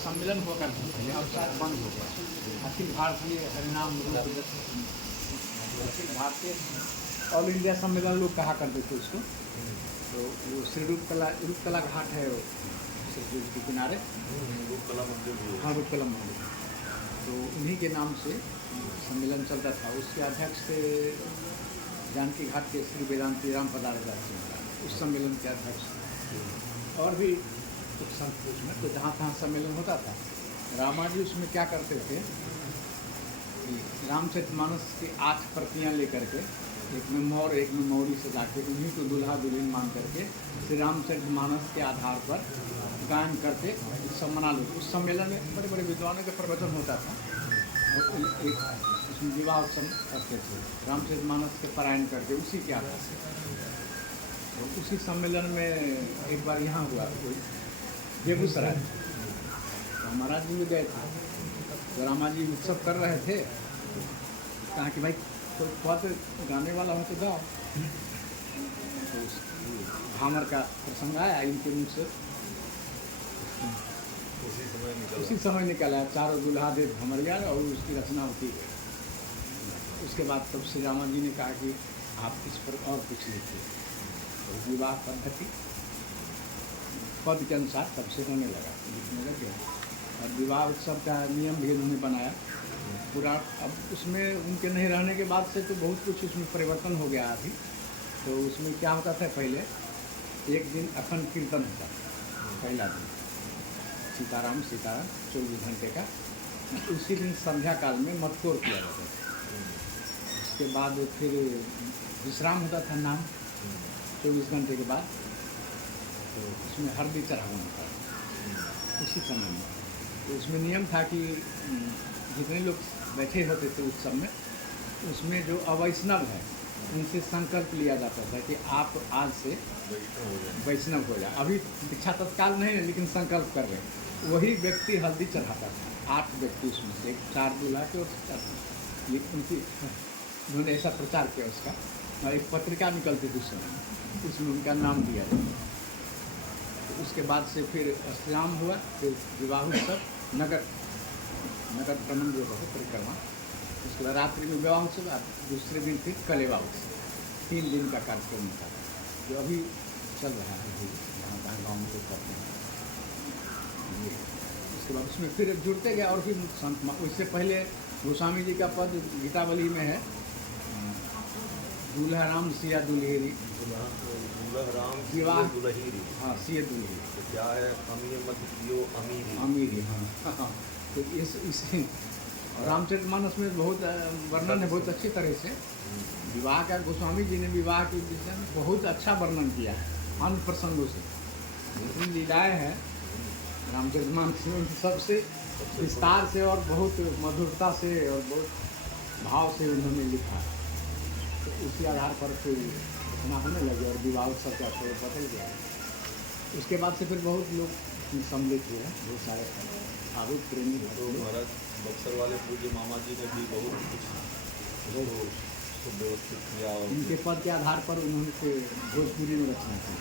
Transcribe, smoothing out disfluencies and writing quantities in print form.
सम्मेलन हुआ करता था, अब शायद बंद हो गया। अखिल भारतीय हरिनाम अखिल भारतीय ऑल इंडिया सम्मेलन लोग कहा करते थे उसको। तो वो श्री रूपकला घाट है वो के किनारे, रूपकला मंदिर भी है। हाँ रूपकला मंदिर, तो उन्हीं के नाम से सम्मेलन चलता था। उसके अध्यक्ष थे जानकी घाट के श्री वेदांती राम पदार्थ उस सम्मेलन के अध्यक्ष थे। और भी कुछ संत उसमें तो जहाँ तहाँ सम्मेलन होता था। रामाजी उसमें क्या करते थे कि रामचरितमानस की 8 प्रतियाँ लेकर के, एक में मोर एक में मौरी सजा के उन्हीं को दूल्हा दुल्हन मान करके श्री रामचरितमानस के आधार पर गायन करते सब मना लेते। उस सम्मेलन में बड़े बड़े विद्वानों का प्रवचन होता था और एक उसमें विवाह उत्सव करते थे, रामचरितमानस के पारायण करके उसी के आधार से। तो उसी सम्मेलन में एक बार यहाँ हुआ बेगूसराय, तो महाराज जी भी गए थे। तो रामा जी उत्सव कर रहे थे, कहा कि भाई कोई पद गाने वाला हो तो गाओ। तो भामर का प्रसंग आया इनके मुँह से, उसी समय निकला चारों दुल्हा दे भमरिया और उसकी रचना होती गई। उसके बाद तब श्री रामा जी ने कहा कि आप इस पर और कुछ लिखिए। तो विवाह पद्धति पद के अनुसार तब से होने लगा, लिखने लग गया। और विवाह उत्सव का नियम भी उन्होंने बनाया पूरा। अब उसमें उनके नहीं रहने के बाद से तो बहुत कुछ उसमें परिवर्तन हो गया अभी। तो उसमें क्या होता था, पहले एक दिन अखंड कीर्तन होता था, पहला दिन सीताराम सीताराम 24 घंटे का। उसी दिन संध्या काल में मटकोर किया जाता था। उसके बाद फिर विश्राम होता था नाम 24 घंटे के बाद। तो उसमें हल्दी चढ़ाना होता था उसी समय में। तो उसमें नियम था कि जितने लोग बैठे होते थे उस समय, उसमें जो अवैष्णव है उनसे संकल्प लिया जाता था कि आप आज से वैष्णव हो जाए। अभी दीक्षा तत्काल नहीं है, लेकिन संकल्प कर रहे हैं। वही व्यक्ति हल्दी चढ़ाता था, 8 व्यक्ति उसमें से, 4 दूल्हा के और 4 ये उनकी उन्होंने ऐसा प्रचार किया उसका। और एक पत्रिका निकलती थी उस समय, उसमें उनका नाम दिया जाता। तो उसके बाद से फिर अष्टयाम हुआ, फिर विवाह उत्सव, नगर भ्रमण जो है परिक्रमा। उसके बाद रात्रि में विवाह उत्सव, दूसरे दिन फिर कलेवा उत्सव। 3 दिन का कार्यक्रम होता है जो अभी चल रहा है, अभी जहाँ गाँव में लोग करते हैं ये। उसके बाद उसमें फिर जुड़ते गए और फिर संत। उससे पहले गोस्वामी जी का पद गीतावली में है, दूल्हा राम सिया दुल्हेरी, दूल्हा राम विवाह दुल्हेरी। हाँ सिया दुल्हेरी तो क्या है, अमीर मत पियो अमीरी। अमीरी हाँ। तो इस रामचरितमानस में बहुत वर्णन है, बहुत अच्छी तरह से विवाह का। गोस्वामी जी ने विवाह के विषय में बहुत अच्छा वर्णन किया है अन्य प्रसंगों से। जितनी लीलाएँ हैं रामचरितमानस में सबसे विस्तार से और बहुत मधुरता से और बहुत भाव से उन्होंने लिखा। तो उसी आधार पर फिर इतना होने लगे और विवाह उत्सव का थोड़ा बदल गया। उसके बाद से फिर बहुत लोग सम्मिलित हुए, बहुत सारे भावुक प्रेमी। तो महाराज बक्सर वाले पूज्य मामा जी ने भी बहुत कुछ सुव्यवस्थित किया। उनके पद के आधार पर उन्होंने भोजपुरी में रचना की।